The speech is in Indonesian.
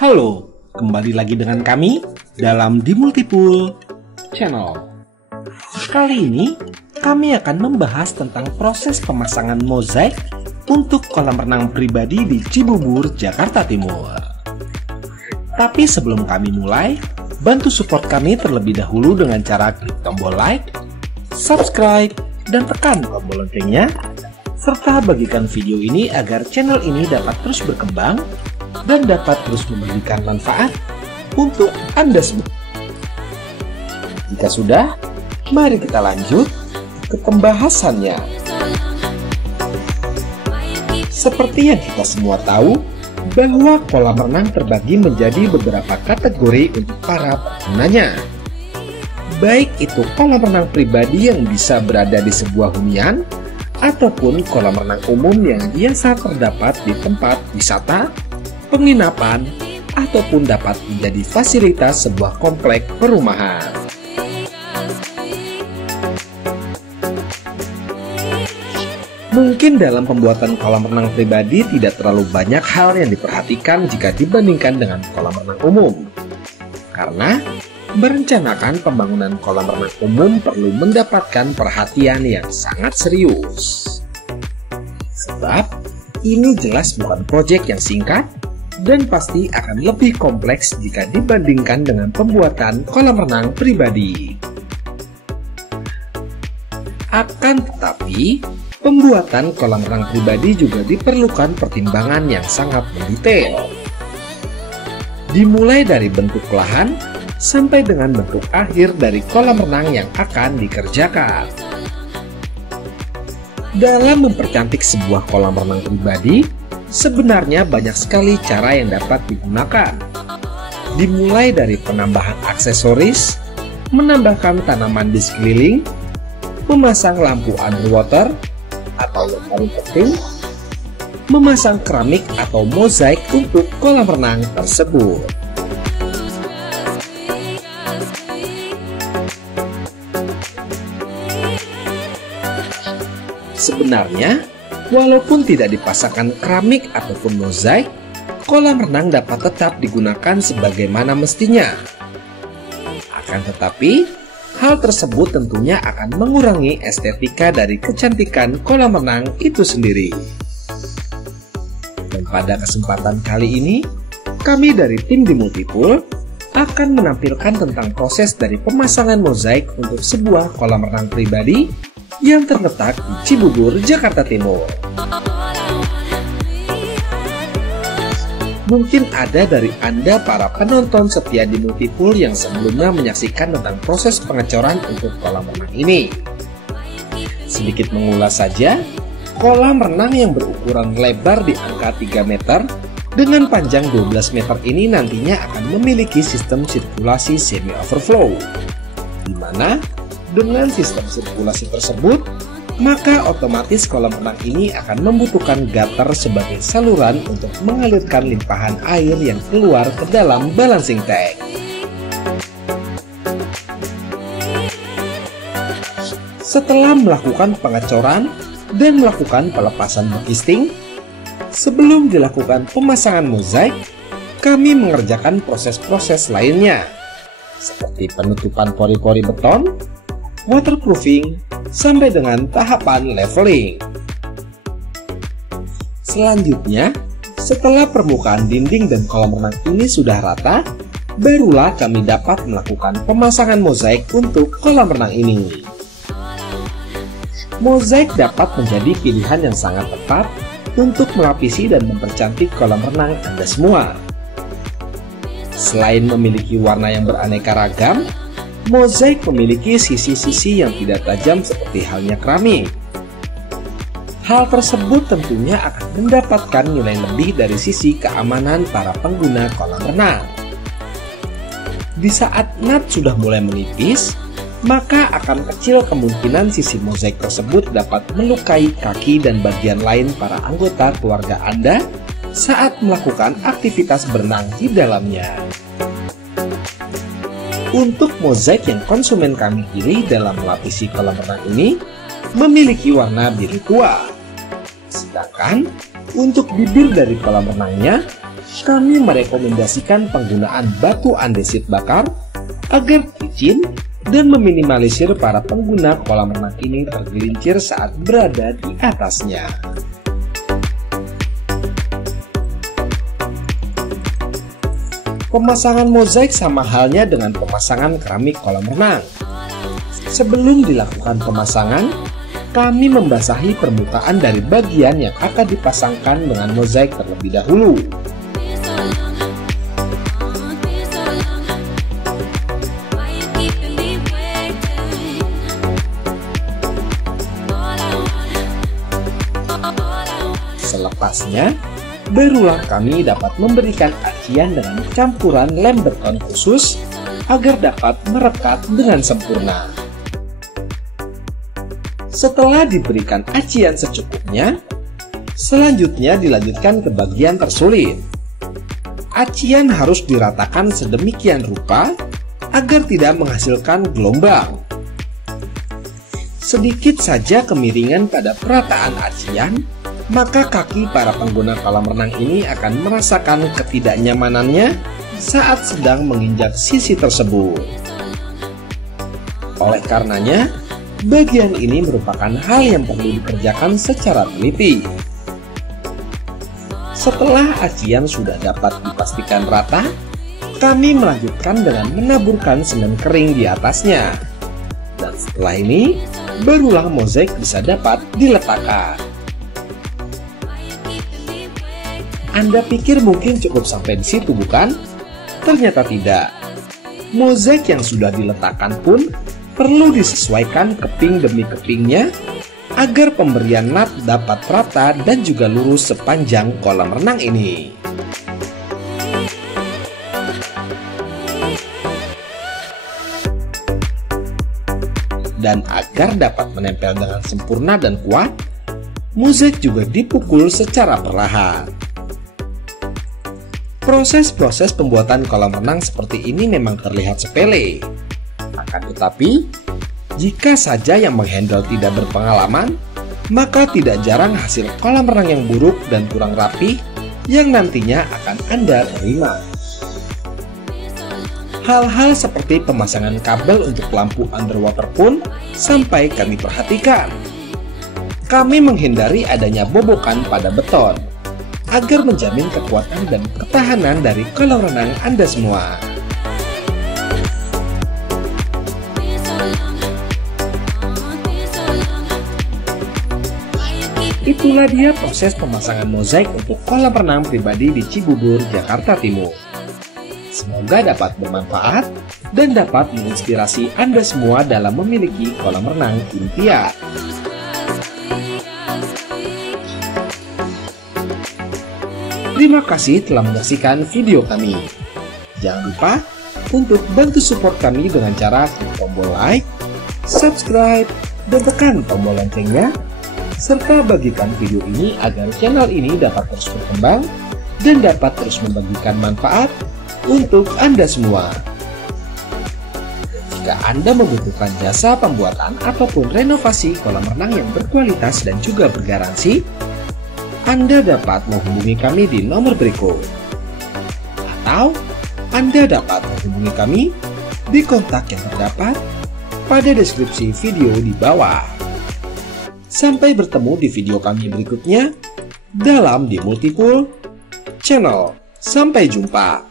Halo, kembali lagi dengan kami dalam di Multipool Channel. Kali ini kami akan membahas tentang proses pemasangan mozaik untuk kolam renang pribadi di Cibubur, Jakarta Timur. Tapi sebelum kami mulai, bantu support kami terlebih dahulu dengan cara klik tombol like, subscribe, dan tekan tombol loncengnya, serta bagikan video ini agar channel ini dapat terus berkembang dan dapat terus memberikan manfaat untuk Anda semua. Jika sudah, mari kita lanjut ke pembahasannya. Seperti yang kita semua tahu, bahwa kolam renang terbagi menjadi beberapa kategori untuk para penggunanya. Baik itu kolam renang pribadi yang bisa berada di sebuah hunian, ataupun kolam renang umum yang biasa terdapat di tempat wisata, penginapan, ataupun dapat menjadi fasilitas sebuah komplek perumahan. Mungkin dalam pembuatan kolam renang pribadi tidak terlalu banyak hal yang diperhatikan jika dibandingkan dengan kolam renang umum. Karena merencanakan pembangunan kolam renang umum perlu mendapatkan perhatian yang sangat serius. Sebab ini jelas bukan proyek yang singkat dan pasti akan lebih kompleks jika dibandingkan dengan pembuatan kolam renang pribadi. Akan tetapi, pembuatan kolam renang pribadi juga diperlukan pertimbangan yang sangat mendetail. Dimulai dari bentuk lahan sampai dengan bentuk akhir dari kolam renang yang akan dikerjakan. Dalam mempercantik sebuah kolam renang pribadi, sebenarnya banyak sekali cara yang dapat digunakan. Dimulai dari penambahan aksesoris, menambahkan tanaman di sekeliling, memasang lampu underwater atau yang paling penting, memasang keramik atau mozaik untuk kolam renang tersebut. Sebenarnya, walaupun tidak dipasangkan keramik ataupun mozaik, kolam renang dapat tetap digunakan sebagaimana mestinya. Akan tetapi, hal tersebut tentunya akan mengurangi estetika dari kecantikan kolam renang itu sendiri. Dan pada kesempatan kali ini, kami dari tim di Multipool akan menampilkan tentang proses dari pemasangan mozaik untuk sebuah kolam renang pribadi yang terletak di Cibubur, Jakarta Timur. Mungkin ada dari Anda para penonton setia di Multipool yang sebelumnya menyaksikan tentang proses pengecoran untuk kolam renang ini. Sedikit mengulas saja, kolam renang yang berukuran lebar di angka 3 meter dengan panjang 12 meter ini nantinya akan memiliki sistem sirkulasi semi overflow, di mana dengan sistem sirkulasi tersebut, maka otomatis kolam renang ini akan membutuhkan gutter sebagai saluran untuk mengalirkan limpahan air yang keluar ke dalam balancing tank. Setelah melakukan pengecoran dan melakukan pelepasan bekisting, sebelum dilakukan pemasangan mozaik, kami mengerjakan proses-proses lainnya, seperti penutupan pori-pori beton, waterproofing, sampai dengan tahapan leveling. Selanjutnya, setelah permukaan dinding dan kolam renang ini sudah rata, barulah kami dapat melakukan pemasangan mozaik untuk kolam renang ini. Mozaik dapat menjadi pilihan yang sangat tepat untuk melapisi dan mempercantik kolam renang Anda semua. Selain memiliki warna yang beraneka ragam, mozaik memiliki sisi-sisi yang tidak tajam seperti halnya keramik. Hal tersebut tentunya akan mendapatkan nilai lebih dari sisi keamanan para pengguna kolam renang. Di saat nut sudah mulai menipis, maka akan kecil kemungkinan sisi mozaik tersebut dapat melukai kaki dan bagian lain para anggota keluarga Anda saat melakukan aktivitas berenang di dalamnya. Untuk mozaik yang konsumen kami pilih dalam melapisi kolam renang ini memiliki warna biru tua. Sedangkan untuk bibir dari kolam renangnya kami merekomendasikan penggunaan batu andesit bakar agar licin dan meminimalisir para pengguna kolam renang ini tergelincir saat berada di atasnya. Pemasangan mozaik sama halnya dengan pemasangan keramik kolam renang. Sebelum dilakukan pemasangan, kami membasahi permukaan dari bagian yang akan dipasangkan dengan mozaik terlebih dahulu. Selepasnya, barulah kami dapat memberikan acian dengan campuran lem beton khusus agar dapat merekat dengan sempurna. Setelah diberikan acian secukupnya, selanjutnya dilanjutkan ke bagian tersulit. Acian harus diratakan sedemikian rupa agar tidak menghasilkan gelombang. Sedikit saja kemiringan pada perataan acian, maka kaki para pengguna kolam renang ini akan merasakan ketidaknyamanannya saat sedang menginjak sisi tersebut. Oleh karenanya, bagian ini merupakan hal yang perlu dikerjakan secara teliti. Setelah acian sudah dapat dipastikan rata, kami melanjutkan dengan menaburkan semen kering di atasnya. Dan setelah ini, barulah mozaik bisa dapat diletakkan. Anda pikir mungkin cukup sampai di situ, bukan? Ternyata tidak. Mozaik yang sudah diletakkan pun perlu disesuaikan keping demi kepingnya agar pemberian nat dapat rata dan juga lurus sepanjang kolam renang ini. Dan agar dapat menempel dengan sempurna dan kuat, mozaik juga dipukul secara perlahan. Proses-proses pembuatan kolam renang seperti ini memang terlihat sepele. Akan tetapi, jika saja yang menghandle tidak berpengalaman, maka tidak jarang hasil kolam renang yang buruk dan kurang rapi yang nantinya akan Anda terima. Hal-hal seperti pemasangan kabel untuk lampu underwater pun sampai kami perhatikan. Kami menghindari adanya bobokan pada beton, agar menjamin kekuatan dan ketahanan dari kolam renang Anda semua. Itulah dia proses pemasangan mozaik untuk kolam renang pribadi di Cibubur, Jakarta Timur. Semoga dapat bermanfaat dan dapat menginspirasi Anda semua dalam memiliki kolam renang impian. Terima kasih telah menyaksikan video kami. Jangan lupa untuk bantu support kami dengan cara klik tombol like, subscribe, dan tekan tombol loncengnya, serta bagikan video ini agar channel ini dapat terus berkembang dan dapat terus membagikan manfaat untuk Anda semua. Jika Anda membutuhkan jasa pembuatan ataupun renovasi kolam renang yang berkualitas dan juga bergaransi, Anda dapat menghubungi kami di nomor berikut. Atau Anda dapat menghubungi kami di kontak yang terdapat pada deskripsi video di bawah. Sampai bertemu di video kami berikutnya dalam Dimultipool Channel. Sampai jumpa.